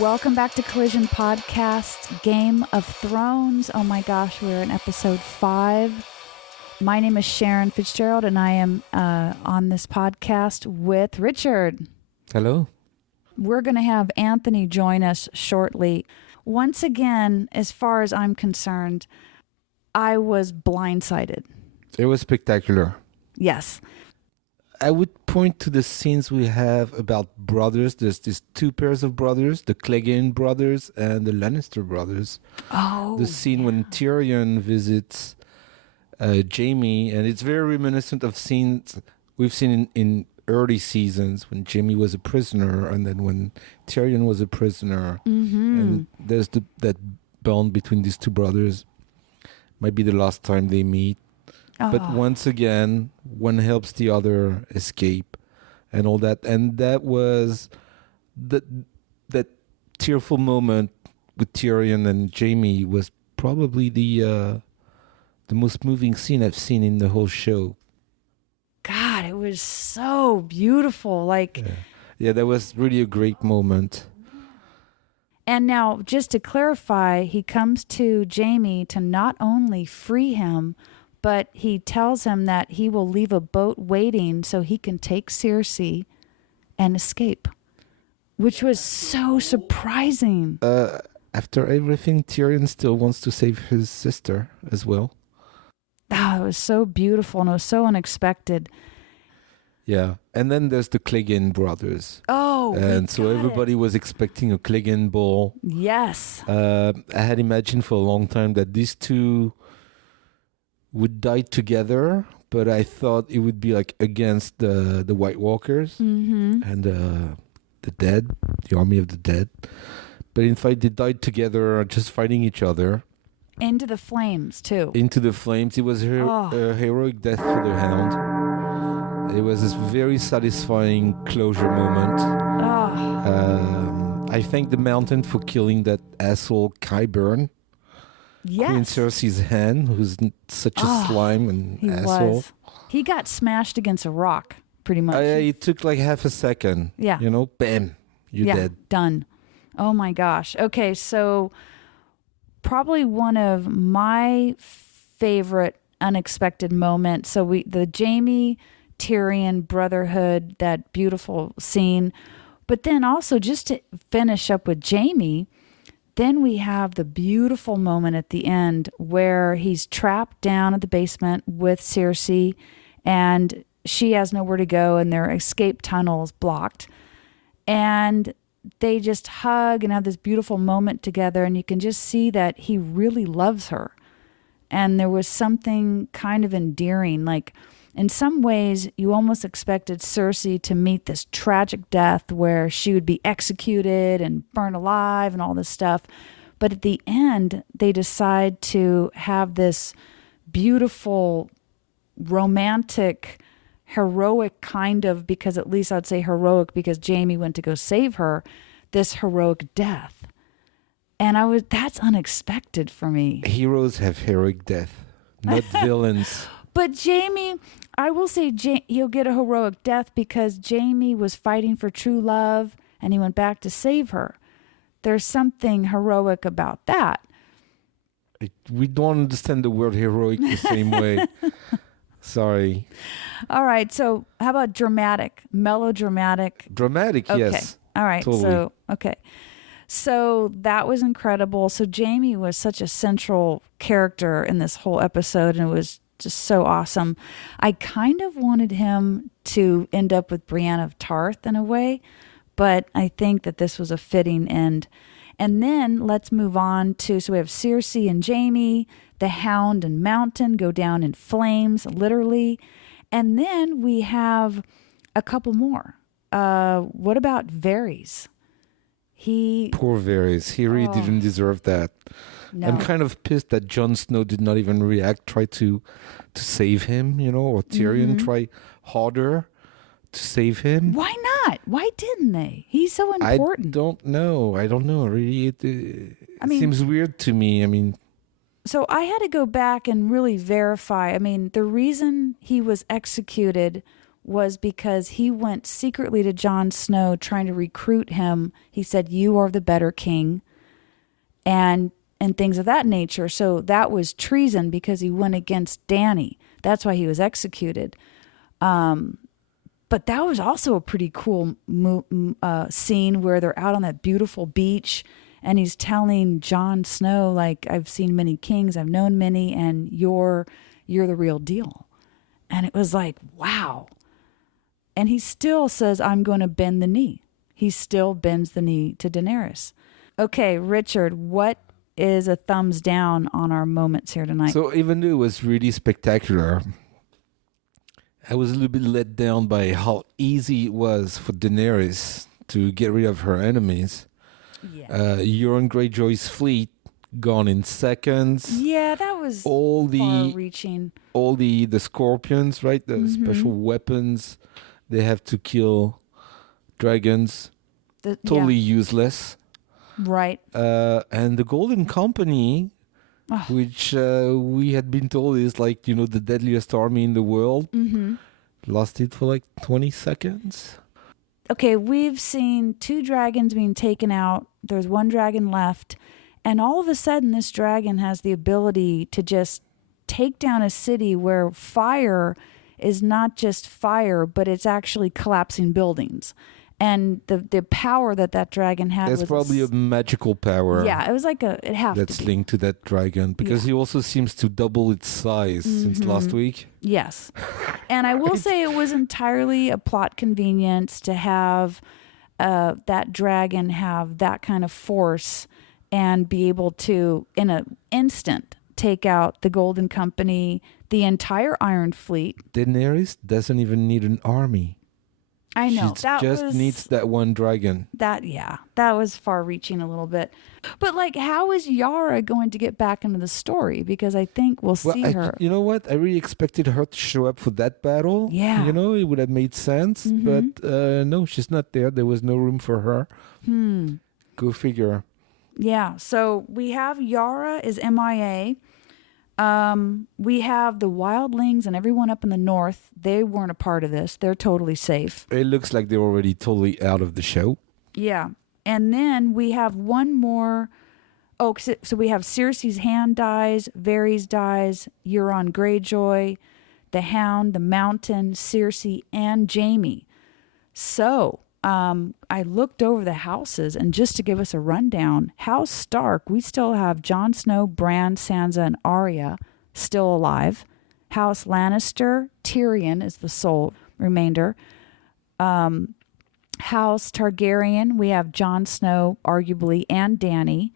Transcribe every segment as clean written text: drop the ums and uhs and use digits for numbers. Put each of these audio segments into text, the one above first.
Welcome back to Collision Podcast, Game of Thrones. Oh my gosh, we're in episode 5. My name is Sharon Fitzgerald, and I am on this podcast with Richard. Hello. We're going to have Anthony join us shortly. Once again, as far as I'm concerned, I was blindsided. It was spectacular. Yes. I would point to the scenes we have about brothers. There's these two pairs of brothers, the Clegane brothers and the Lannister brothers. Oh, the scene when Tyrion visits Jaime, and it's very reminiscent of scenes we've seen in early seasons when Jaime was a prisoner and then when Tyrion was a prisoner. Mm-hmm. And there's that bond between these two brothers. Might be the last time they meet. But once again, one helps the other escape and all that. And that was that tearful moment with Tyrion and Jaime was probably the most moving scene I've seen in the whole show. God, it was so beautiful. Yeah, that was really a great moment. And now, just to clarify, he comes to Jaime to not only free him, but he tells him that he will leave a boat waiting so he can take Cersei and escape, which was so surprising. After everything, Tyrion still wants to save his sister as well. It was so beautiful and it was so unexpected. Yeah, and then there's the Clegane brothers. Oh, and so everybody was expecting a Clegane ball. Yes. I had imagined for a long time that these two would die together, but I thought it would be like against the White Walkers and the dead, the army of the dead. But in fact, they died together, just fighting each other. Into the flames, too. Into the flames. It was a heroic death for the Hound. It was this very satisfying closure moment. I thank the Mountain for killing that asshole Qyburn. Yes. Queen Cersei's hand, who's such a slime and asshole. Was. He got smashed against a rock, pretty much. It took like half a second. Yeah. You know, bam, you're dead. Done. Oh my gosh. Okay, so probably one of my favorite unexpected moments. So the Jaime Tyrion brotherhood, that beautiful scene. But then also, just to finish up with Jaime, then we have the beautiful moment at the end where he's trapped down at the basement with Cersei and she has nowhere to go and their escape tunnel is blocked. And they just hug and have this beautiful moment together, and you can just see that he really loves her. And there was something kind of endearing. Like, in some ways, you almost expected Cersei to meet this tragic death where she would be executed and burned alive and all this stuff. But at the end, they decide to have this beautiful, romantic, heroic kind of, because at least I'd say heroic because Jaime went to go save her, this heroic death. And that's unexpected for me. Heroes have heroic death, not villains. But Jaime, I will say he'll get a heroic death because Jaime was fighting for true love and he went back to save her. There's something heroic about that. We don't understand the word heroic the same way. Sorry. All right. So how about dramatic, melodramatic? Dramatic, okay. Yes. All right. Totally. So that was incredible. So Jaime was such a central character in this whole episode, and it was just so awesome. I kind of wanted him to end up with Brienne of Tarth in a way, but I think that this was a fitting end. And then let's move on to, so we have Cersei and Jaime, the Hound and Mountain go down in flames, literally. And then we have a couple more. What about Varys? Poor Varys. He really didn't deserve that. No. I'm kind of pissed that Jon Snow did not even react, try to save him, or Tyrion try harder to save him. Why not? Why didn't they? He's so important. I don't know. Really, it seems weird to me. So I had to go back and really verify. The reason he was executed was because he went secretly to Jon Snow trying to recruit him. He said, "You are the better king," and things of that nature. So that was treason because he went against Dany. That's why he was executed. But that was also a pretty cool scene where they're out on that beautiful beach, and he's telling Jon Snow, like, "I've seen many kings, I've known many, and you're the real deal." And it was like, wow. And he still says, "I'm going to bend the knee." He still bends the knee to Daenerys. Okay, Richard, what is a thumbs down on our moments here tonight? So even though it was really spectacular, I was a little bit let down by how easy it was for Daenerys to get rid of her enemies. Yeah. Euron Greyjoy's fleet gone in seconds. Yeah, that was far-reaching. All the scorpions, right? The special weapons. They have to kill dragons. Totally useless. Right. And the Golden Company, which we had been told is like, the deadliest army in the world, lost it for like 20 seconds. Okay, we've seen 2 dragons being taken out. There's 1 dragon left. And all of a sudden, this dragon has the ability to just take down a city where fire is not just fire, but it's actually collapsing buildings. And the power that dragon had was probably a magical power. Yeah, it was like it had that's linked to that dragon, because he also seems to double its size since last week. Yes. And I will say it was entirely a plot convenience to have that dragon have that kind of force and be able to, in an instant, take out the Golden Company, the entire Iron Fleet. Daenerys doesn't even need an army. I know. She just needs that one dragon. That was far-reaching a little bit. But, like, how is Yara going to get back into the story? Because I think we'll see her. You know what? I really expected her to show up for that battle. Yeah. It would have made sense. But no, she's not there. There was no room for her. Go figure. Yeah. So we have Yara is MIA. We have the wildlings and everyone up in the north. They weren't a part of this. They're totally safe. It looks like they're already totally out of the show. Yeah. And then we have one more. Oh, so we have Cersei's hand dies, Varys dies, Euron Greyjoy, the Hound, the Mountain, Cersei, and Jaime. So I looked over the houses, and just to give us a rundown, House Stark, we still have Jon Snow, Bran, Sansa, and Arya still alive. House Lannister, Tyrion is the sole remainder. House Targaryen, we have Jon Snow, arguably, and Dany.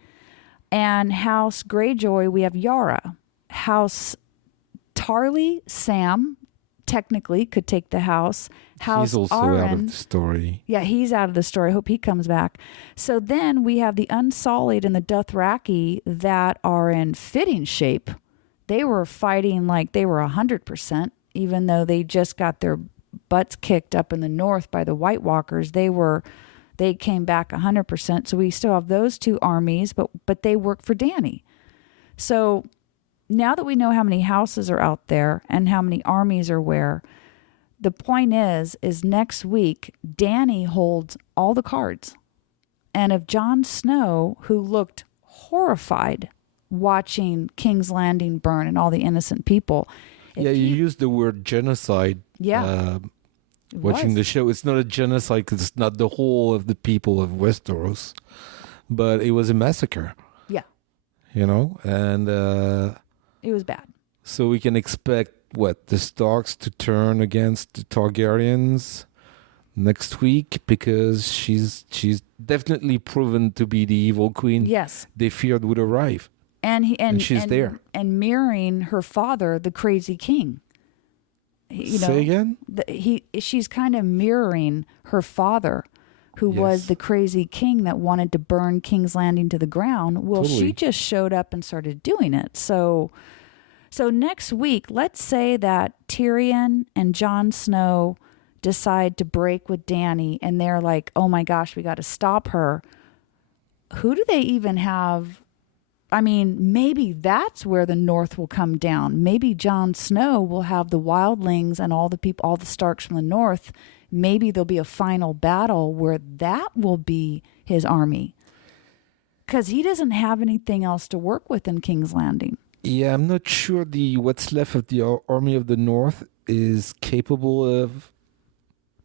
And House Greyjoy, we have Yara. House Tarly, Sam, technically could take the house. House he's also Arryn, out of the story. Yeah, he's out of the story. I hope he comes back. So then we have the Unsullied and the Dothraki that are in fitting shape. They were fighting like they were 100%, even though they just got their butts kicked up in the north by the White Walkers. They came back 100%. So we still have those 2 armies, but they work for Dany. So now that we know how many houses are out there and how many armies are where, the point is next week, Dany holds all the cards. And if Jon Snow, who looked horrified watching King's Landing burn and all the innocent people. You used the word genocide. Yeah. Watching the show. It's not a genocide because it's not the whole of the people of Westeros, but it was a massacre. Yeah. And it was bad. So we can expect the Starks to turn against the Targaryens next week, because she's definitely proven to be the evil queen. Yes. They feared would arrive. And she's there. And mirroring her father, the crazy king. Say again? She's kind of mirroring her father, who was the crazy king that wanted to burn King's Landing to the ground. Well, totally. She just showed up and started doing it. So next week, let's say that Tyrion and Jon Snow decide to break with Dany, and they're like, oh my gosh, we got to stop her. Who do they even have I mean, maybe that's where the North will come down. Maybe Jon Snow will have the wildlings and all the people, all the Starks from the North. Maybe there'll be a final battle where that will be his army. Because he doesn't have anything else to work with in King's Landing. Yeah, I'm not sure what's left of the army of the North is capable of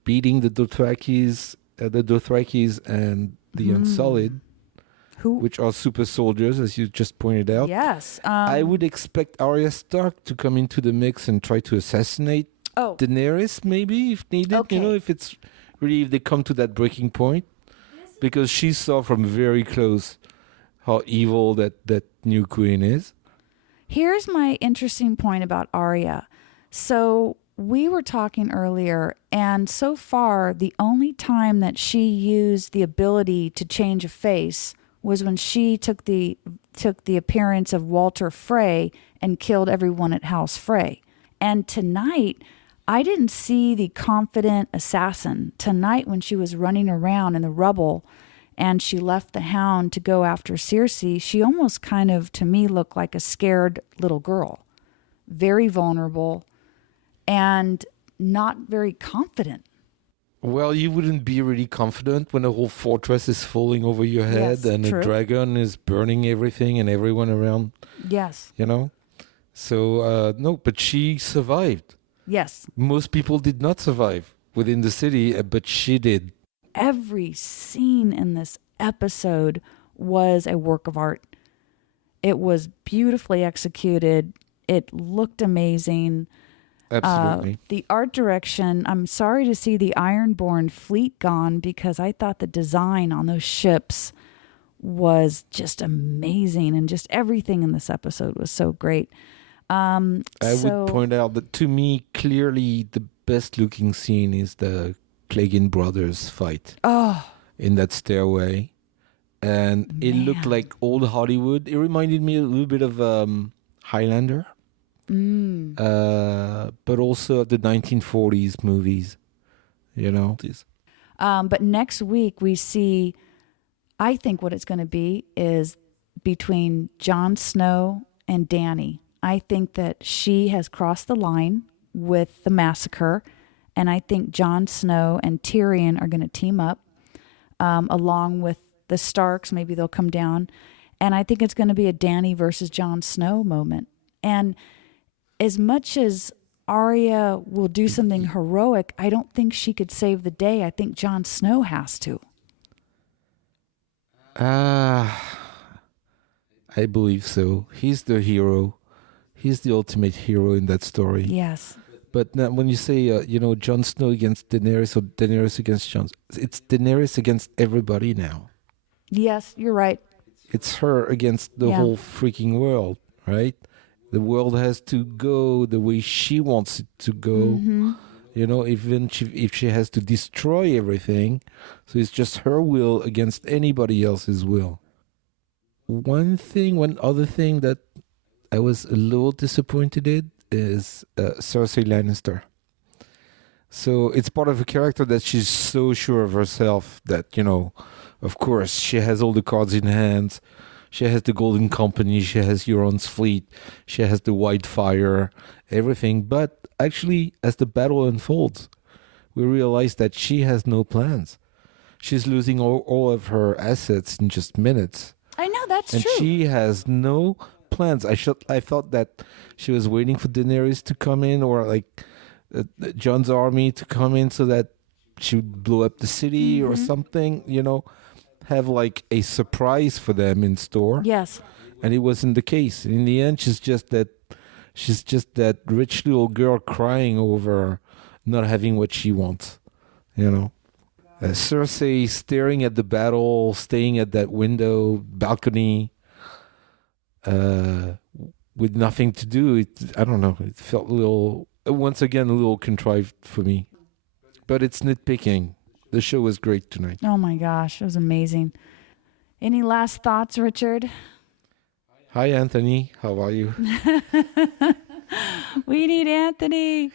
beating the Dothrakis and the Unsullied. Which are super soldiers, as you just pointed out. Yes. I would expect Arya Stark to come into the mix and try to assassinate Daenerys, maybe, if needed. Okay. If they come to that breaking point. Because she saw from very close how evil that new queen is. Here's my interesting point about Arya. So we were talking earlier, and so far, the only time that she used the ability to change a face was when she took the appearance of Walter Frey and killed everyone at House Frey. And tonight, I didn't see the confident assassin. Tonight, when she was running around in the rubble and she left the Hound to go after Cersei, she almost kind of, to me, looked like a scared little girl. Very vulnerable and not very confident. Well, you wouldn't be really confident when a whole fortress is falling over your head and true. a dragon is burning everything and everyone around. Yes. So, no, but she survived. Yes. Most people did not survive within the city, but she did. Every scene in this episode was a work of art. It was beautifully executed. It looked amazing. Absolutely. The art direction, I'm sorry to see the Ironborn fleet gone because I thought the design on those ships was just amazing, and just everything in this episode was so great. I would point out that to me, clearly the best looking scene is the Clegane brothers fight in that stairway. And it looked like old Hollywood. It reminded me a little bit of Highlander. But also the 1940s movies, But next week we see, I think what it's going to be is between Jon Snow and Dany. I think that she has crossed the line with the massacre, and I think Jon Snow and Tyrion are going to team up along with the Starks. Maybe they'll come down, and I think it's going to be a Dany versus Jon Snow moment. And as much as Arya will do something heroic, I don't think she could save the day. I think Jon Snow has to. I believe so. He's the hero. He's the ultimate hero in that story. Yes. But now when you say, Jon Snow against Daenerys or Daenerys against Jon, it's Daenerys against everybody now. Yes, you're right. It's her against the whole freaking world, right? The world has to go the way she wants it to go. Even if she has to destroy everything. So it's just her will against anybody else's will. One other thing that I was a little disappointed in is Cersei Lannister. So it's part of a character that she's so sure of herself that, of course, she has all the cards in hand. She has the Golden Company, she has Euron's fleet, she has the Whitefire, everything. But actually, as the battle unfolds, we realize that she has no plans. She's losing all of her assets in just minutes. I know, that's true. And she has no plans. I thought that she was waiting for Daenerys to come in, or like Jon's army to come in so that she would blow up the city or something, have like a surprise for them in store. Yes. And it wasn't the case. In the end, she's just that rich little girl crying over not having what she wants, Cersei staring at the battle, staying at that balcony, with nothing to do. I don't know. It felt once again, a little contrived for me. But it's nitpicking. The show was great tonight. Oh my gosh, it was amazing. Any last thoughts, Richard? Hi, Anthony. How are you? We need Anthony.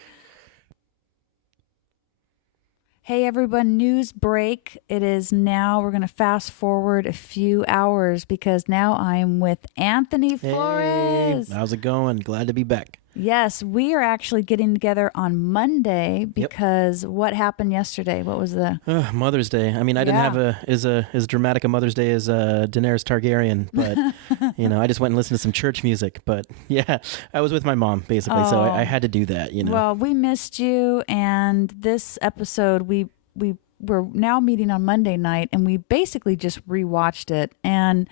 Hey everyone, news break. It is now, we're going to fast forward a few hours because now I'm with Anthony Flores. Hey, how's it going? Glad to be back. Yes, we are actually getting together on Monday because what happened yesterday? What was the... Mother's Day. I mean, I didn't have as dramatic a Mother's Day as Daenerys Targaryen, but I just went and listened to some church music. But yeah, I was with my mom basically, so I had to do that. Well, we missed you, and this episode we're now meeting on Monday night, and we basically just rewatched it and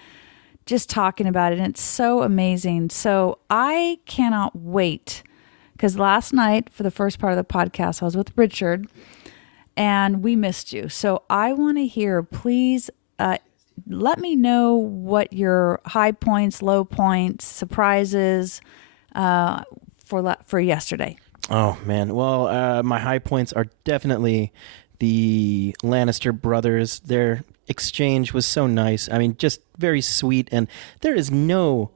just talking about it, and it's so amazing. So I cannot wait, because last night for the first part of the podcast I was with Richard and we missed you. So I want to hear, please let me know what your high points, low points, surprises for yesterday. Oh man, well my high points are definitely the Lannister brothers. Their exchange was so nice. I mean, just very sweet, and there is no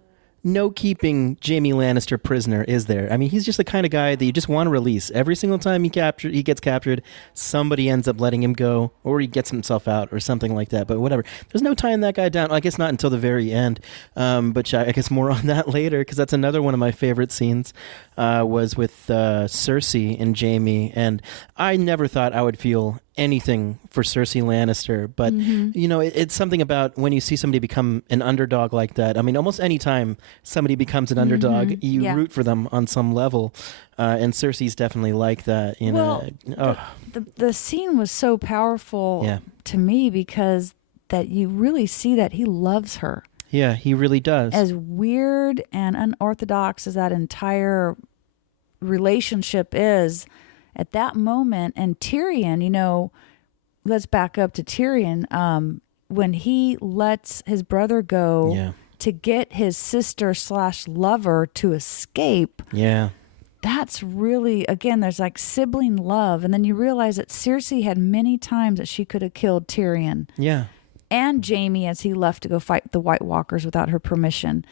keeping Jaime Lannister prisoner, is there? I mean, he's just the kind of guy that you just want to release. Every single time he gets captured, somebody ends up letting him go, or he gets himself out, or something like that. But whatever. There's no tying that guy down. I guess not until the very end. But I guess more on that later, because that's another one of my favorite scenes. Was with Cersei and Jaime, and I never thought I would feel anything for Cersei Lannister, but it's something about when you see somebody become an underdog like that. I mean, almost any time somebody becomes an underdog, you root for them on some level, and Cersei's definitely like that. The scene was so powerful to me because that you really see that he loves her. Yeah, he really does. As weird and unorthodox as that entire relationship is, at that moment, and Tyrion, let's back up to Tyrion, when he lets his brother go to get his sister/lover to escape. Yeah. That's really, again, there's like sibling love. And then you realize that Cersei had many times that she could have killed Tyrion. Yeah. And Jaime as he left to go fight the White Walkers without her permission.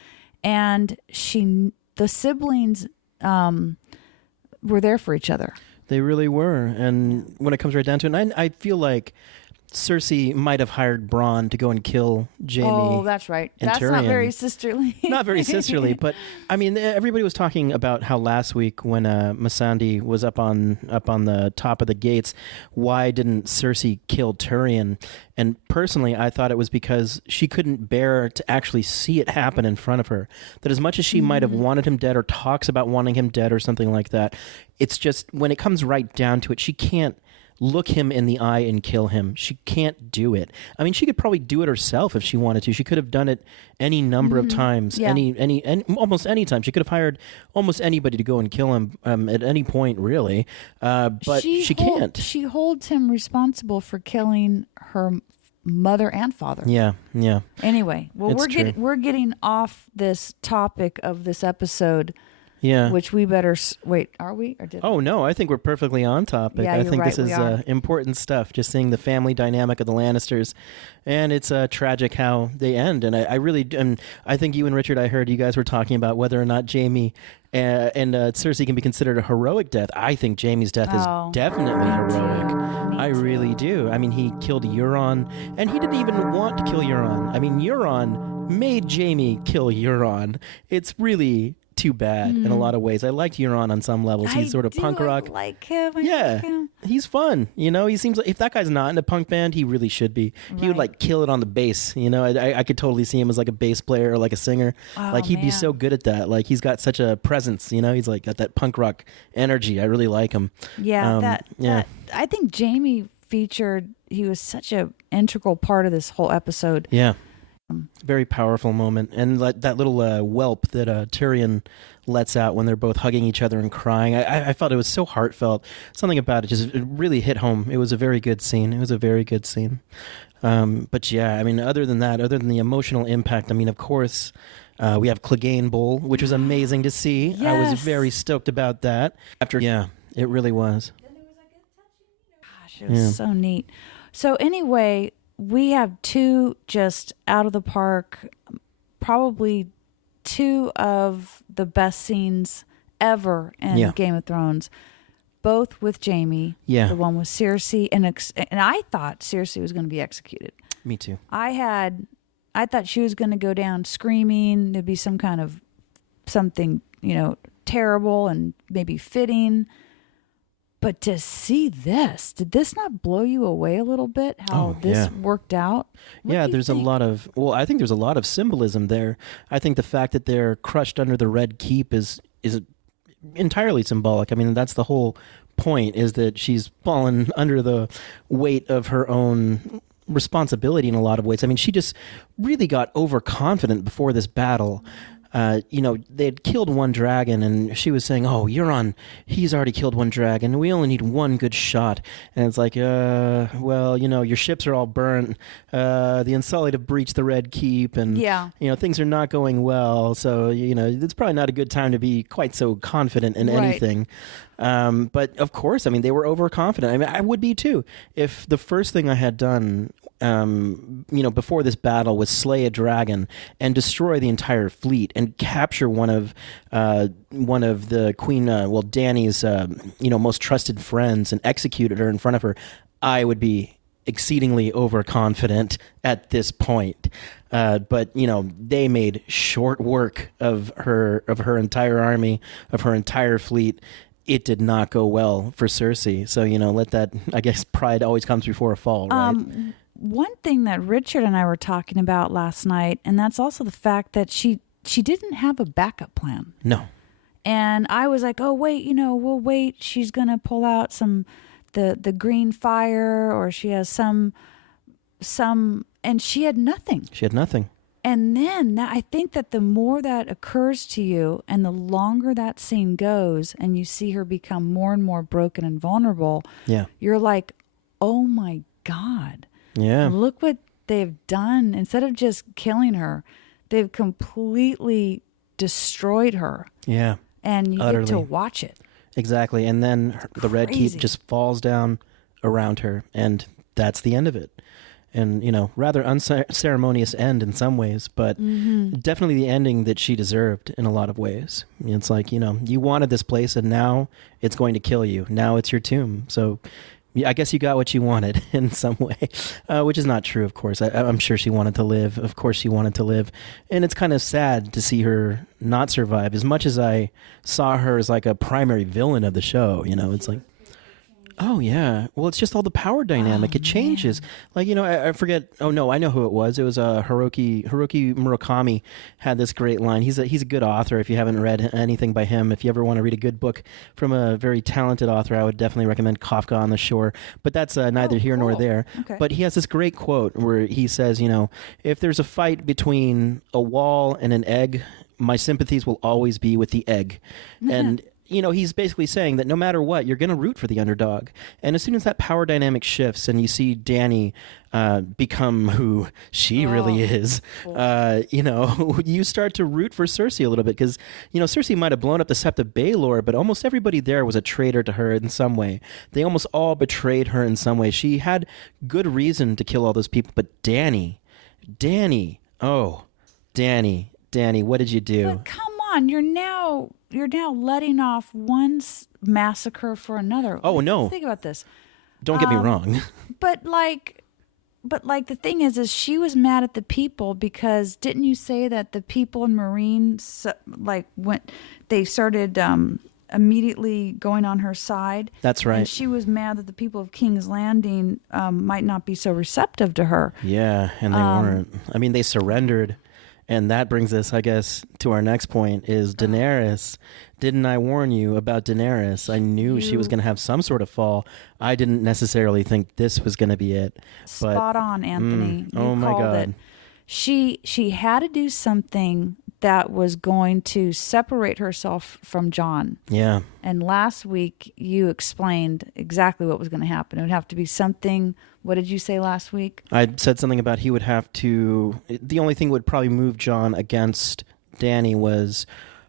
And the siblings were there for each other. They really were. And when it comes right down to it, I feel like Cersei might have hired Bronn to go and kill Jaime. Oh, that's right. That's Tyrion. Not very sisterly. Not very sisterly, but I mean, everybody was talking about how last week when Missandei was up on the top of the gates, why didn't Cersei kill Tyrion? And personally, I thought it was because she couldn't bear to actually see it happen in front of her. That as much as she might have wanted him dead, or talks about wanting him dead or something like that, it's just when it comes right down to it, she can't look him in the eye and kill him. She can't do it. I mean, she could probably do it herself if she wanted to. She could have done it any number of times, any almost any time. She could have hired almost anybody to go and kill him at any point, really. But she can't. She holds him responsible for killing her mother and father. Yeah. Anyway, well, we're getting off this topic of this episode. Yeah. Which we better wait. Are we? Or did? Oh no, I think we're perfectly on topic. Yeah, I think right, this is important stuff. Just seeing the family dynamic of the Lannisters, and it's tragic how they end. And I really, and I think you and Richard, I heard you guys were talking about whether or not Jaime and Cersei can be considered a heroic death. I think Jaime's death is definitely heroic. I really do. I mean, he killed Euron, and he didn't even want to kill Euron. I mean, Euron made Jaime kill Euron. It's really too bad in a lot of ways. I liked Euron on some levels. He's sort of punk rock. I like him. He's fun. He seems like if that guy's not in a punk band, he really should be. He would like kill it on the bass. I could totally see him as like a bass player or like a singer. He'd be so good at that. Like he's got such a presence. He's like got that punk rock energy. I really like him. Yeah, I think Jaime featured. He was such a integral part of this whole episode. Yeah. Very powerful moment, and that little whelp that Tyrion lets out when they're both hugging each other and crying. I felt it was so heartfelt. Something about it really hit home. It was a very good scene. But yeah, I mean, other than the emotional impact, I mean, of course, we have Clegane Bowl, which was amazing to see. Yes. I was very stoked about that. It really was. Gosh, it was so neat. So anyway, we have two just out of the park, probably two of the best scenes ever in Game of Thrones. both with Jamie. Yeah. The one with Cersei, and I thought Cersei was going to be executed. Me too. I thought she was going to go down screaming. There'd be some kind of something, terrible and maybe fitting. But to see this, did this not blow you away a little bit? How this worked out? Yeah, there's a lot of. Well, I think there's a lot of symbolism there. I think the fact that they're crushed under the Red Keep is entirely symbolic. I mean, that's the whole point, is that she's fallen under the weight of her own responsibility in a lot of ways. I mean, she just really got overconfident before this battle. They had killed one dragon, and she was saying, "Oh, he's already killed one dragon. We only need one good shot." And it's like, your ships are all burnt. The Unsullied have breached the Red Keep, and things are not going well. So it's probably not a good time to be quite so confident in anything. But of course, I mean, they were overconfident. I mean, I would be too if the first thing I had done, before this battle, was slay a dragon and destroy the entire fleet and capture one of the Queen, Dany's, most trusted friends and executed her in front of her. I would be exceedingly overconfident at this point. But they made short work of her entire army, of her entire fleet. It did not go well for Cersei. So, let that, I guess, pride always comes before a fall, right? One thing that Richard and I were talking about last night, and that's also the fact that she didn't have a backup plan. No. And I was like, oh, wait, we'll wait. She's going to pull out the green fire, or she has some, and she had nothing. She had nothing. And then I think that the more that occurs to you and the longer that scene goes and you see her become more and more broken and vulnerable, you're like, oh my God. Yeah. Look what they've done. Instead of just killing her, they've completely destroyed her. Yeah. And you Utterly. get to watch it. Exactly. And then the Red Keep just falls down around her, and that's the end of it. And, rather unceremonious end in some ways, but definitely the ending that she deserved in a lot of ways. It's like, you wanted this place, and now it's going to kill you. Now it's your tomb. So I guess you got what you wanted in some way, which is not true, of course. I'm sure she wanted to live. Of course she wanted to live. And it's kind of sad to see her not survive. As much as I saw her as like a primary villain of the show, it's like, oh, yeah. Well, it's just all the power dynamic. It changes. Man. Like, I forget. Oh, no, I know who it was. It was Haruki Murakami had this great line. He's a good author. If you haven't read anything by him, if you ever want to read a good book from a very talented author, I would definitely recommend Kafka on the Shore. But that's neither here nor there. Okay. But he has this great quote where he says, if there's a fight between a wall and an egg, my sympathies will always be with the egg. And he's basically saying that no matter what, you're going to root for the underdog. And as soon as that power dynamic shifts and you see Dany become who she really is, you start to root for Cersei a little bit, because, Cersei might have blown up the Sept of Baelor, but almost everybody there was a traitor to her in some way. They almost all betrayed her in some way. She had good reason to kill all those people, but Dany, what did you do? But come on, you're now letting off one massacre for another. Oh, no. Think about this. Don't get me wrong. But the thing is she was mad at the people because didn't you say that the people in Meereen they started immediately going on her side? That's right. And she was mad that the people of King's Landing might not be so receptive to her. Yeah, and they weren't. I mean, they surrendered. And that brings us, I guess, to our next point is Daenerys. Didn't I warn you about Daenerys? I knew she was going to have some sort of fall. I didn't necessarily think this was going to be it. But, spot on, Anthony. Oh, my God. It. She had to do something that was going to separate herself from Jon. Yeah. And last week you explained exactly what was going to happen. It would have to be something. What did you say last week? I said something about he would have to. The only thing that would probably move Jon against Dany was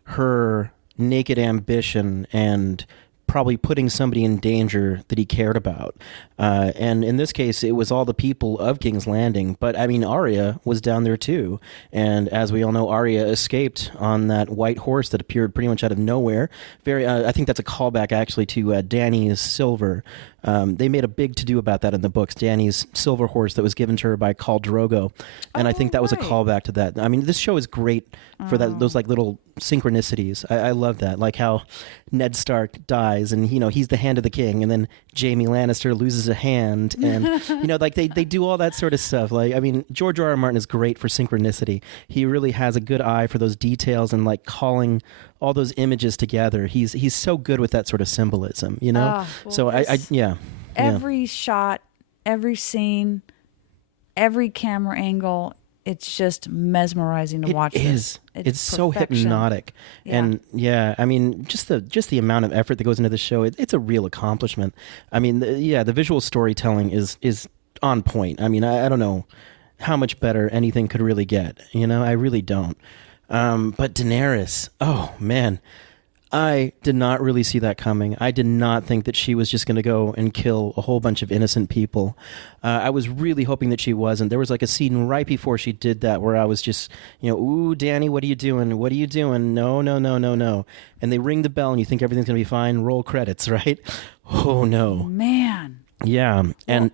her naked ambition and probably putting somebody in danger that he cared about. And in this case, it was all the people of King's Landing. But I mean, Arya was down there too. And as we all know, Arya escaped on that white horse that appeared pretty much out of nowhere. I think that's a callback actually to Dany's silver. They made a big to-do about that in the books, Dany's silver horse that was given to her by Khal Drogo. And I think that was a callback to that. I mean, this show is great for those like little synchronicities. I love that. Like how Ned Stark dies and, he's the hand of the king, and then Jaime Lannister loses a hand, and, like they do all that sort of stuff. Like, I mean, George R. R. Martin is great for synchronicity. He really has a good eye for those details and like calling all those images together. He's so good with that sort of symbolism, So every shot, every scene, every camera angle, it's just mesmerizing to watch. It's so hypnotic. Yeah. And I mean, just the amount of effort that goes into the show, it's a real accomplishment. I mean, the visual storytelling is on point. I mean, I don't know how much better anything could really get. I really don't. But Daenerys, oh man, I did not really see that coming. I did not think that she was just going to go and kill a whole bunch of innocent people. I was really hoping that she wasn't. There was like a scene right before she did that where I was just, ooh, Dany, what are you doing? What are you doing? No. And they ring the bell and you think everything's going to be fine. Roll credits, right? Oh, no. Man. Yeah. And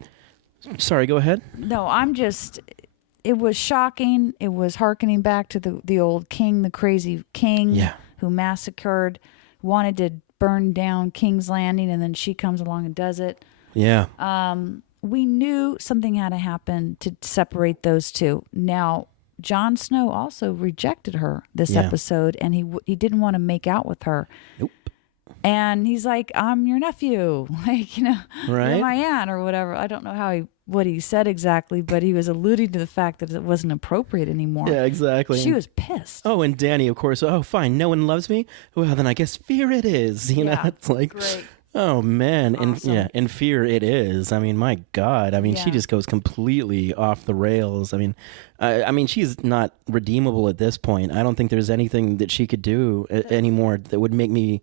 sorry, go ahead. No, it was shocking. It was hearkening back to the old king, the crazy king who massacred, wanted to burn down King's Landing, and then she comes along and does it. Yeah. We knew something had to happen to separate those two. Now, Jon Snow also rejected her this episode, and he didn't want to make out with her. Nope. And he's like, I'm your nephew, like, right? You're my aunt or whatever. I don't know what he said exactly, but he was alluding to the fact that it wasn't appropriate anymore. Yeah, exactly. She was pissed. Oh, and Dany, of course. Oh, fine. No one loves me. Well, then I guess fear it is. It's like, great. Oh man, Awesome. and fear it is. I mean, my God. I mean, she just goes completely off the rails. I mean, she's not redeemable at this point. I don't think there's anything that she could do anymore that would make me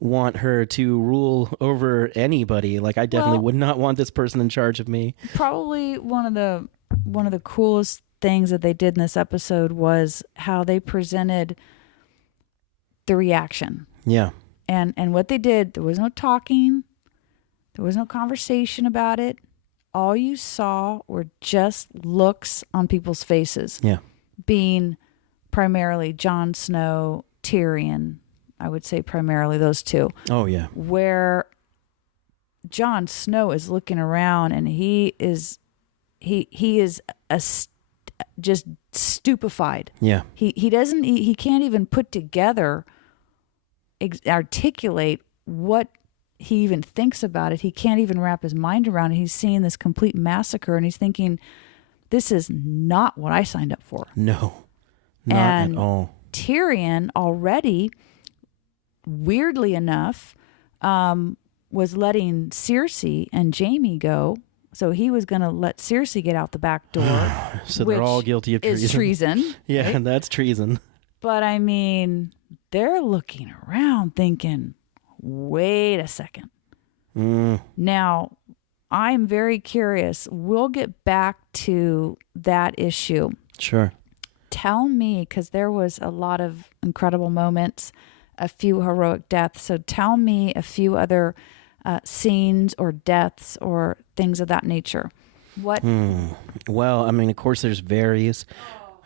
want her to rule over anybody. Like, I definitely would not want this person in charge of me. Probably one of the coolest things that they did in this episode was how they presented the reaction. Yeah. And what they did, there was no talking, there was no conversation about it. All you saw were just looks on people's faces. Yeah. Being primarily Jon Snow, Tyrion, I would say primarily those two. Oh, yeah. Where Jon Snow is looking around and he is just stupefied. Yeah. He can't even put together, articulate what he even thinks about it. He can't even wrap his mind around it. He's seeing this complete massacre and he's thinking, this is not what I signed up for. No, not at all. Tyrion already, weirdly enough, was letting Cersei and Jaime go. So he was going to let Cersei get out the back door. So they're all guilty of treason. Is treason. Yeah, right? That's treason. But I mean, they're looking around thinking, wait a second. Now, I'm very curious. We'll get back to that issue. Sure. Tell me, because there was a lot of incredible moments, a few heroic deaths. So tell me a few other scenes or deaths or things of that nature. What? Well, I mean, of course, there's Varys,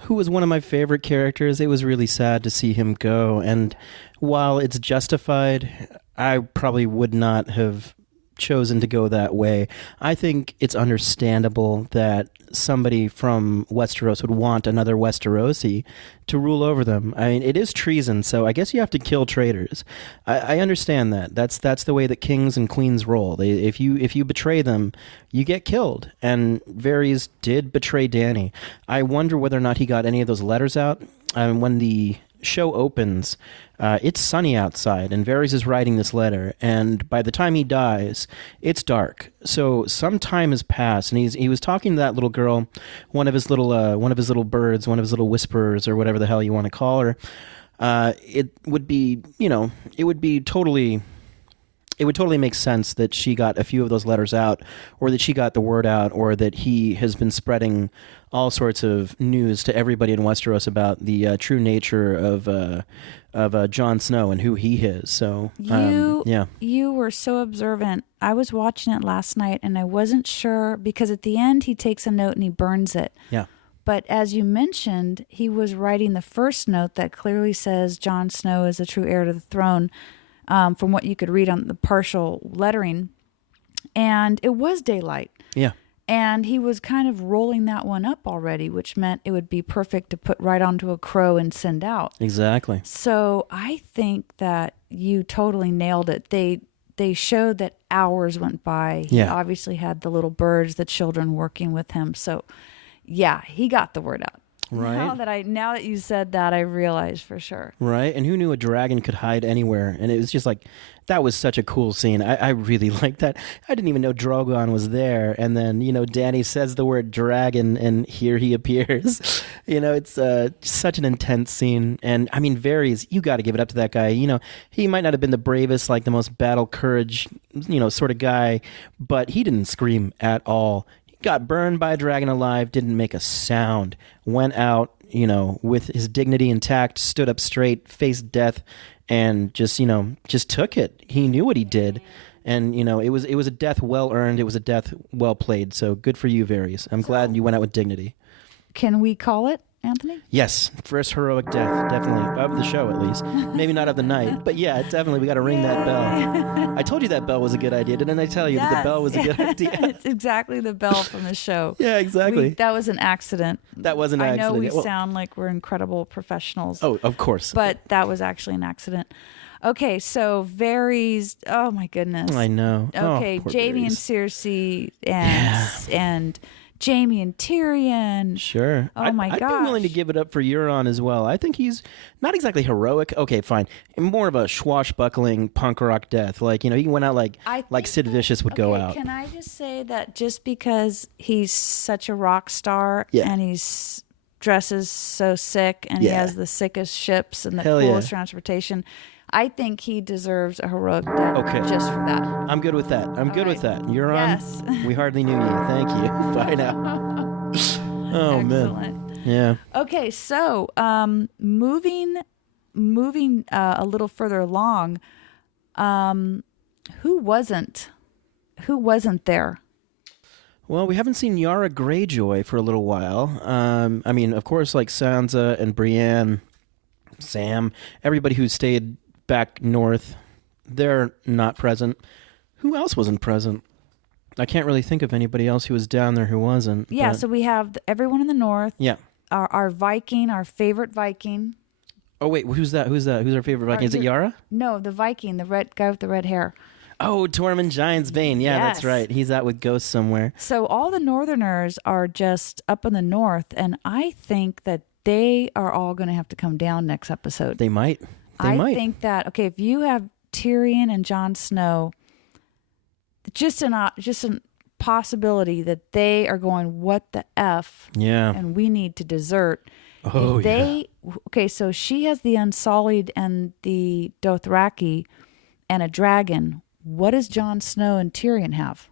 who was one of my favorite characters. It was really sad to see him go. And while it's justified, I probably would not have chosen to go that way. I think it's understandable that somebody from Westeros would want another Westerosi to rule over them. I mean, it is treason, so I guess you have to kill traitors. I understand that. That's the way that kings and queens roll. If you betray them, you get killed. And Varys did betray Dany. I wonder whether or not he got any of those letters out. When the show opens, it's sunny outside, and Varys is writing this letter, and by the time he dies, it's dark. So some time has passed, and he was talking to that little girl, one of his little birds, one of his little whisperers, or whatever the hell you want to call her. It would be it would totally make sense that she got a few of those letters out, or that she got the word out, or that he has been spreading all sorts of news to everybody in Westeros about the true nature of Jon Snow and who he is. So you were so observant. I was watching it last night, and I wasn't sure, because at the end he takes a note and he burns it. Yeah. But as you mentioned, he was writing the first note that clearly says Jon Snow is the true heir to the throne, from what you could read on the partial lettering. And it was daylight. Yeah. And he was kind of rolling that one up already, which meant it would be perfect to put right onto a crow and send out. Exactly. So I think that you totally nailed it. They showed that hours went by. He obviously had the little birds, the children working with him. So yeah, he got the word out. Right. Now that you said that, I realized for sure. Right. And who knew a dragon could hide anywhere? And it was just like, that was such a cool scene. I really liked that. I didn't even know Drogon was there. And then, Dany says the word dragon, and here he appears. It's such an intense scene. And I mean, Varys, you got to give it up to that guy. He might not have been the bravest, like the most battle courage, sort of guy, but he didn't scream at all. Got burned by a dragon alive, didn't make a sound, went out, with his dignity intact, stood up straight, faced death, and just took it. He knew what he did. And, it was a death well earned. It was a death well played. So good for you, Varys. I'm glad you went out with dignity. Can we call it, Anthony? Yes. First heroic death, definitely. Of the show, at least. Maybe not of the night. But yeah, definitely, we got to ring that bell. I told you that bell was a good idea. Didn't I tell you that the bell was a good idea? It's exactly the bell from the show. Yeah, exactly. That was an accident. That was an accident. I know we sound like we're incredible professionals. Oh, of course. But that was actually an accident. Okay, so Varys, oh my goodness. I know. Okay, Jaime and Cersei and Jaime and Tyrion. Sure. Oh my gosh. I'd be willing to give it up for Euron as well. I think he's not exactly heroic. Okay, fine. More of a swashbuckling punk rock death. Like, he went out like Sid Vicious would go out. Can I just say that just because he's such a rock star and he's dresses so sick and he has the sickest ships and the coolest transportation, I think he deserves a heroic death just for that. I'm good with that. With that. Euron, we hardly knew you. Thank you. Bye now. Oh, excellent. Man. Yeah. Okay, so moving a little further along, who wasn't there? Well, we haven't seen Yara Greyjoy for a little while. I mean, of course, like Sansa and Brienne, Sam, everybody who stayed back north, they're not present. Who else wasn't present? I can't really think of anybody else who was down there who wasn't. Yeah, so we have everyone in the north. Yeah. Our Viking, our favorite Viking. Oh, wait, who's that? Who's our favorite Viking? Is it Yara? No, the Viking, the red guy with the red hair. Oh, Tormund Giantsbane. Yeah, that's right. He's out with ghosts somewhere. So all the northerners are just up in the north, and I think that they are all going to have to come down next episode. They might. I think that, okay, if you have Tyrion and Jon Snow, just a possibility that they are going, what the F? Yeah. And we need to desert. Oh, yeah. Okay, so she has the Unsullied and the Dothraki and a dragon. What does Jon Snow and Tyrion have?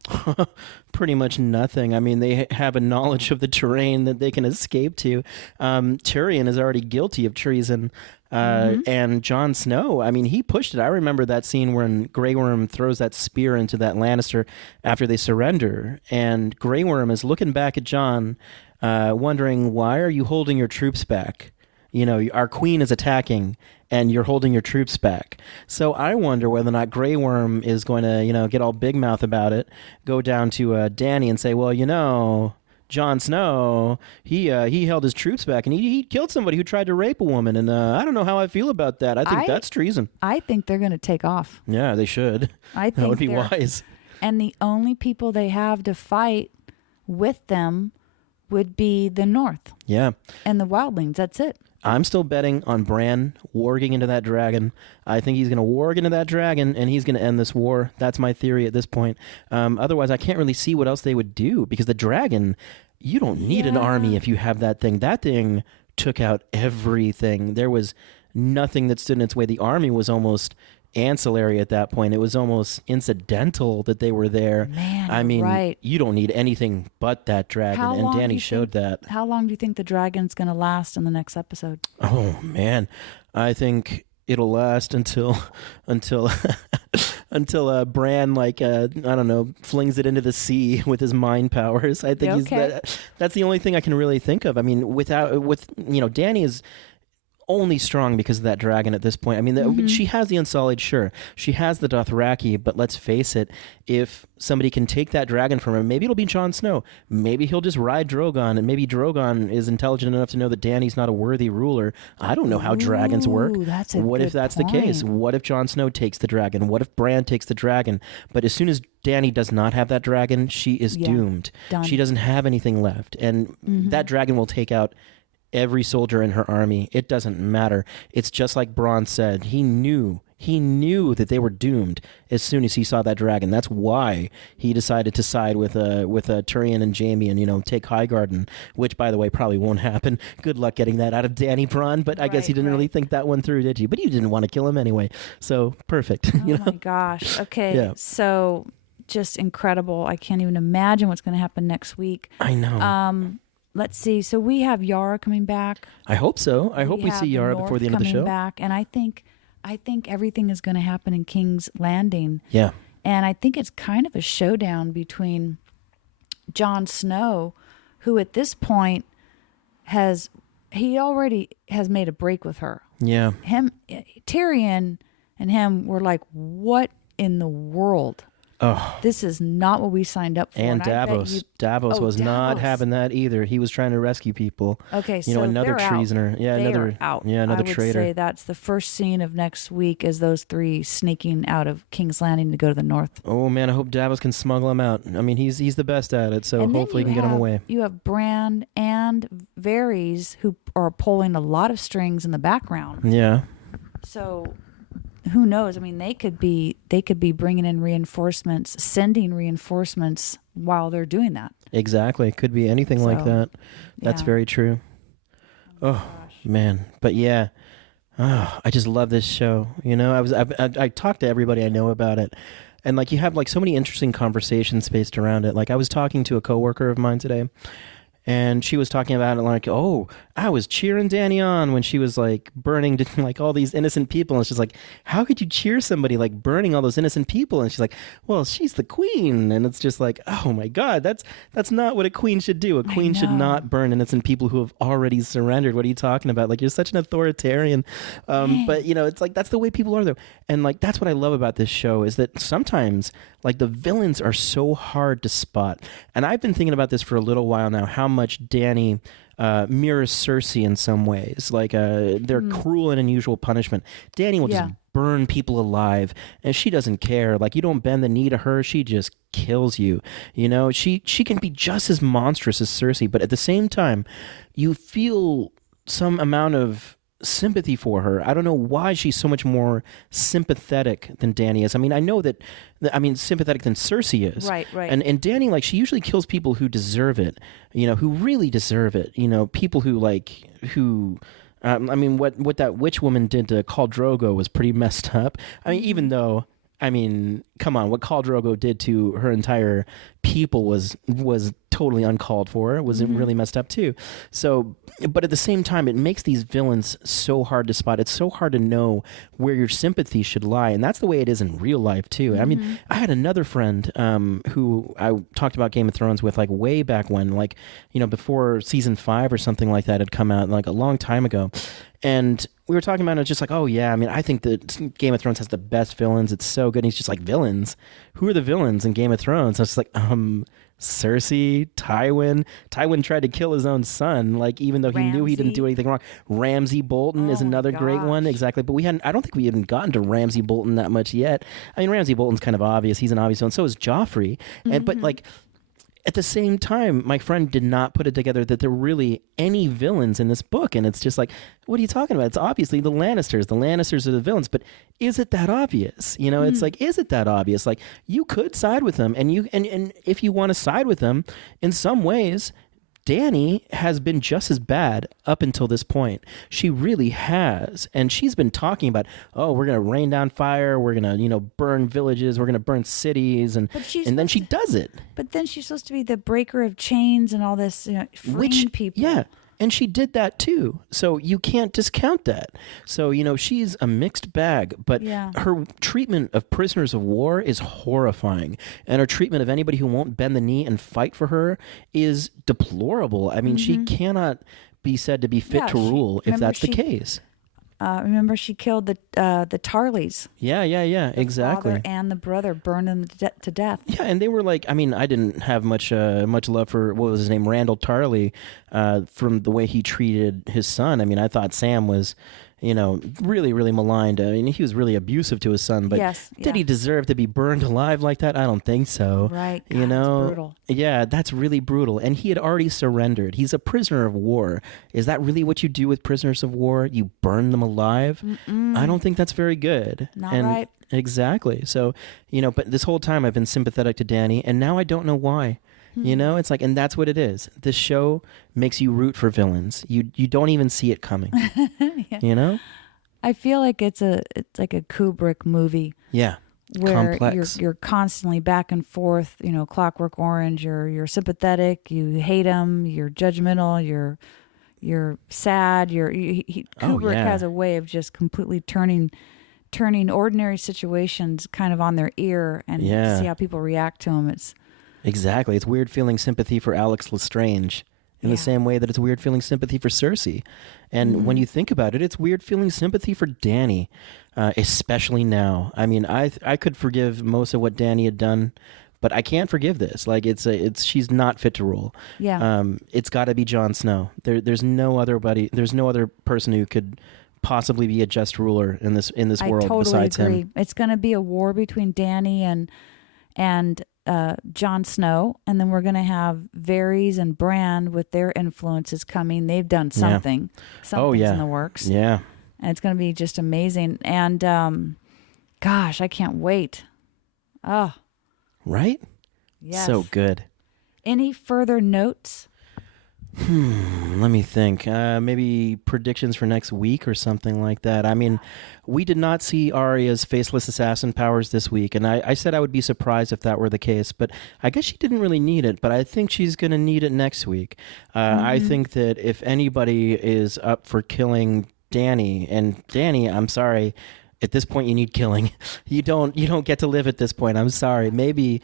Pretty much nothing. I mean, they have a knowledge of the terrain that they can escape to. Tyrion is already guilty of treason. And Jon Snow, I mean, he pushed it. I remember that scene when Grey Worm throws that spear into that Lannister after they surrender. And Grey Worm is looking back at Jon, wondering, why are you holding your troops back? Our queen is attacking, and you're holding your troops back. So I wonder whether or not Grey Worm is going to, get all big mouth about it, go down to Dany and say, well, Jon Snow, he held his troops back, and he killed somebody who tried to rape a woman, and I don't know how I feel about that. I think that's treason. I think they're going to take off. Yeah, they should. I think that would be wise. And the only people they have to fight with them would be the North. Yeah. And the Wildlings. That's it. I'm still betting on Bran warging into that dragon. I think he's going to warg into that dragon, and he's going to end this war. That's my theory at this point. Otherwise, I can't really see what else they would do, because the dragon, you don't need an army if you have that thing. That thing took out everything. There was nothing that stood in its way. The army was almost ancillary at that point. It was almost incidental that they were there. Man, I mean, right. you don't need anything but that dragon, and Dany showed that. How long do you think the dragon's going to last in the next episode? Oh man, I think it'll last until until Bran, like I don't know, flings it into the sea with his mind powers. I think that's the only thing I can really think of. I mean, Dany is only strong because of that dragon at this point. I mean, she has the Unsullied, sure. She has the Dothraki, but let's face it, if somebody can take that dragon from him, maybe it'll be Jon Snow. Maybe he'll just ride Drogon, and maybe Drogon is intelligent enough to know that Dany's not a worthy ruler. I don't know how dragons work. What if that's the case? What if Jon Snow takes the dragon? What if Bran takes the dragon? But as soon as Dany does not have that dragon, she is doomed. Done. She doesn't have anything left. And that dragon will take out every soldier in her army. It doesn't matter. It's just like Bronn said. He knew that they were doomed as soon as he saw that dragon. That's why he decided to side with Tyrion and Jaime and take Highgarden, which, by the way, probably won't happen. Good luck getting that out of Dany, Bronn. But I guess you didn't really think that one through, did you? But you didn't want to kill him anyway, so perfect. Oh my gosh. Okay, so just incredible. I can't even imagine what's going to happen next week. I know. Let's see. So we have Yara coming back. I hope so. I hope we see Yara before the end of the show. Back, and I think everything is going to happen in King's Landing. Yeah. And I think it's kind of a showdown between Jon Snow, who at this point already has made a break with her. Yeah. Tyrion and him were like, what in the world? Oh. This is not what we signed up for. And Davos. Davos was not having that either. He was trying to rescue people. Okay, so another treasoner. Out. Yeah, another out. Yeah, another traitor. I would say that's the first scene of next week is those three sneaking out of King's Landing to go to the north. Oh man, I hope Davos can smuggle him out. I mean, he's the best at it, so hopefully he can get him away. You have Bran and Varys who are pulling a lot of strings in the background. Yeah. So who knows? I mean, they could be bringing in reinforcements, sending reinforcements while they're doing that. Exactly. Could be anything like that. That's very true. Oh man. But yeah. Oh, I just love this show. I talked to everybody I know about it. And like you have like so many interesting conversations based around it. Like I was talking to a coworker of mine today, and she was talking about it like, oh, I was cheering Dany on when she was like burning like all these innocent people. And she's like, how could you cheer somebody like burning all those innocent people? And she's like, well, she's the queen. And it's just like, oh my God, that's not what a queen should do. A queen should not burn innocent people who have already surrendered. What are you talking about? Like, you're such an authoritarian. But it's like, that's the way people are though. And like, that's what I love about this show is that sometimes like the villains are so hard to spot. And I've been thinking about this for a little while now, how much Dany mirrors Cersei in some ways. Like their cruel and unusual punishment. Dany will just burn people alive, and she doesn't care. Like, you don't bend the knee to her, she just kills you. She can be just as monstrous as Cersei, but at the same time, you feel some amount of sympathy for her. I don't know why she's so much more sympathetic than Dany is. I mean, I know that, sympathetic than Cersei is. Right. And Dany, like, she usually kills people who deserve it, who really deserve it. People who what that witch woman did to Khal Drogo was pretty messed up. I mean, even though, come on, what Khal Drogo did to her entire people was totally uncalled for. It was really messed up too. So, but at the same time, it makes these villains so hard to spot. It's so hard to know where your sympathy should lie, and that's the way it is in real life too. I mean, I had another friend who I talked about Game of Thrones with, like, way back when, like, before season 5 or something like that had come out, like a long time ago. And we were talking about it, just like, oh yeah, I think that Game of Thrones has the best villains. It's so good. And he's just like, villains? Who are the villains in Game of Thrones? I was just like, Cersei, Tywin. Tywin tried to kill his own son, like, even though he knew he didn't do anything wrong. Ramsay Bolton is another great one. Exactly. But I don't think we even gotten to Ramsay Bolton that much yet. Ramsay Bolton's kind of obvious. He's an obvious one. So is Joffrey. But like, at the same time, my friend did not put it together that there were really any villains in this book. And it's just like, what are you talking about? It's obviously the Lannisters. The Lannisters are the villains. But is it that obvious? It's like, is it that obvious? Like, you could side with them. And if you want to side with them, in some ways, Dany has been just as bad up until this point. She really has. And she's been talking about, oh, we're going to rain down fire. We're going to, burn villages. We're going to burn cities. And then she does it. But then she's supposed to be the breaker of chains and all this, freeing people. Yeah. And she did that too. So you can't discount that. So, she's a mixed bag, but her treatment of prisoners of war is horrifying. And her treatment of anybody who won't bend the knee and fight for her is deplorable. I mean, she cannot be said to be fit to rule if that's the case. Remember, she killed the Tarleys. Yeah, exactly. The father and the brother, burned them to death. Yeah, and they were like, I mean, I didn't have much love for, what was his name, Randall Tarley, from the way he treated his son. I mean, I thought Sam was, really, really maligned. I mean, he was really abusive to his son, but did he deserve to be burned alive like that? I don't think so. Right. God, that's brutal. Yeah, that's really brutal. And he had already surrendered. He's a prisoner of war. Is that really what you do with prisoners of war? You burn them alive? I don't think that's very good. Not right. Exactly. So, but this whole time I've been sympathetic to Dany, and now I don't know why. It's like, and that's what it is. This show makes you root for villains. You don't even see it coming. I feel like it's like a Kubrick movie. Yeah. Where complex. You're constantly back and forth. Clockwork Orange. You're sympathetic. You hate him. You're judgmental. You're sad. Kubrick has a way of just completely turning ordinary situations kind of on their ear and see how people react to them. Exactly. It's weird feeling sympathy for Alex Lestrange in the same way that it's weird feeling sympathy for Cersei. And when you think about it, it's weird feeling sympathy for Dany, especially now. I mean, I could forgive most of what Dany had done, but I can't forgive this. Like, she's not fit to rule. Yeah. It's got to be Jon Snow. There's no other person who could possibly be a just ruler in this world besides him. I totally agree. It's going to be a war between Dany and Jon Snow, and then we're going to have Varys and Bran with their influences coming. They've done something. Something's in the works. Yeah. And it's going to be just amazing. And gosh, I can't wait. Oh. Right? Yes. So good. Any further notes? Let me think. Maybe predictions for next week or something like that. I mean, we did not see Arya's faceless assassin powers this week, and I said I would be surprised if that were the case, but I guess she didn't really need it, but I think she's going to need it next week. I think that if anybody is up for killing Dany, and Dany, I'm sorry, at this point you need killing. You don't get to live at this point. I'm sorry. Maybe...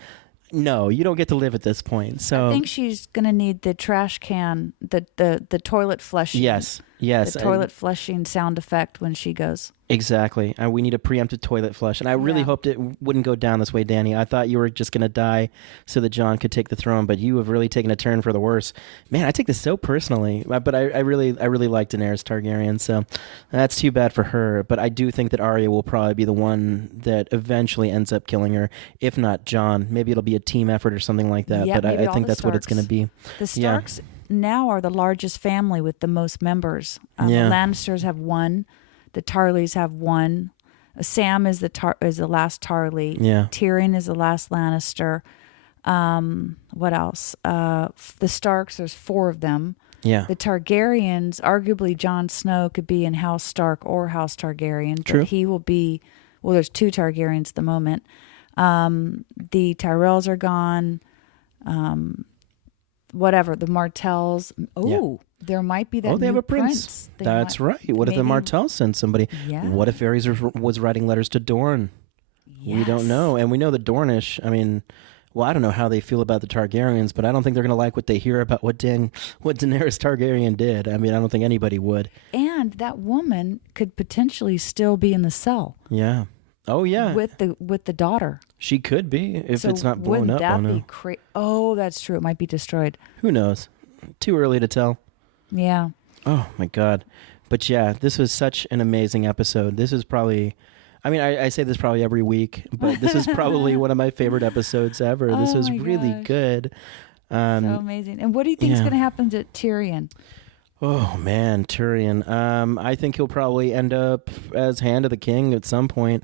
No, you don't get to live at this point. So I think she's going to need the trash can, the toilet flushing. Yes. The toilet flushing sound effect when she goes. Exactly. We need a preemptive toilet flush. And I really hoped it wouldn't go down this way, Dany. I thought you were just going to die so that Jon could take the throne, but you have really taken a turn for the worse. Man, I take this so personally, but I really like Daenerys Targaryen, so that's too bad for her. But I do think that Arya will probably be the one that eventually ends up killing her, if not Jon. Maybe it'll be a team effort or something like that, but I think that's what it's going to be. The Starks now are the largest family with the most members. The Lannisters have one. The Tarleys have one. Sam is the last Tarley. Yeah. Tyrion is the last Lannister. What else? The Starks, there's 4 of them. Yeah. The Targaryens, arguably Jon Snow could be in House Stark or House Targaryen. True. But he will be, there's 2 Targaryens at the moment. The Tyrells are gone. Whatever, the Martells. There might be that they have a prince. That's right. What if the Martells sent somebody? Yeah. What if Varys was writing letters to Dorne? Yes. We don't know. And we know the Dornish, I mean, I don't know how they feel about the Targaryens, but I don't think they're going to like what they hear about what Daenerys Targaryen did. I mean, I don't think anybody would. And that woman could potentially still be in the cell. Yeah. Oh, yeah. With the daughter. She could be if it's not blown up. Wouldn't that be crazy? Oh, that's true. It might be destroyed. Who knows? Too early to tell. Yeah. Oh, my God. But yeah, this was such an amazing episode. This is probably... I mean, I say this probably every week, but this is probably one of my favorite episodes ever. This was really good. So amazing. And what do you think is going to happen to Tyrion? Oh man, Tyrion. I think he'll probably end up as Hand of the King at some point,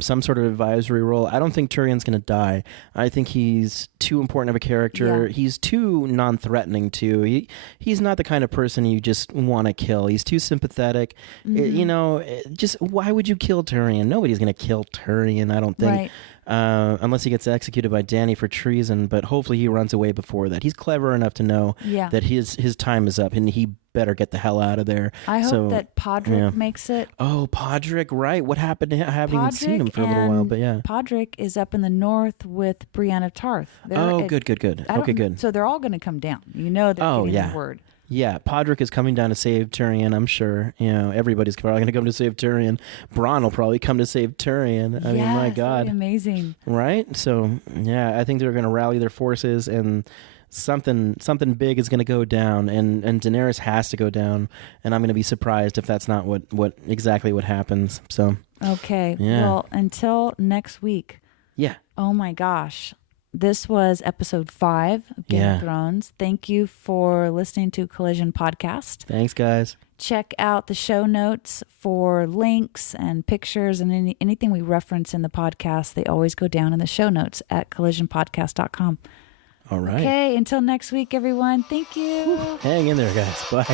some sort of advisory role. I don't think Tyrion's going to die. I think he's too important of a character. Yeah. He's too non-threatening too. He's not the kind of person you just want to kill. He's too sympathetic. Just why would you kill Tyrion? Nobody's going to kill Tyrion, I don't think. Right. Unless he gets executed by Dany for treason, but hopefully he runs away before that. He's clever enough to know Yeah. that his time is up and he better get the hell out of there. I hope So, that Podrick makes it. Oh, Podrick, right. What happened to him? I haven't even seen him Podrick for a little while, and but yeah. Podrick is up in the north with Brienne of Tarth. Good. I don't- Okay, good. So they're all going to come down. You know they're Oh, getting yeah. the word. Yeah, Podrick is coming down to save Tyrion, I'm sure. Everybody's probably going to come to save Tyrion. Bronn will probably come to save Tyrion. I mean, my Yes, God. that'd be amazing. Right? So, yeah, I think they're going to rally their forces and something big is going to go down and Daenerys has to go down, and I'm going to be surprised if that's not what exactly what happens. So, Okay. Yeah. Well, until next week. yeah. Oh my gosh. This was episode 5 of Game Yeah. of Thrones. Thank you for listening to Collision Podcast. Thanks, guys. Check out the show notes for links and pictures and anything we reference in the podcast. They always go down in the show notes at collisionpodcast.com. All right. Okay, until next week, everyone. Thank you. Hang in there, guys. Bye.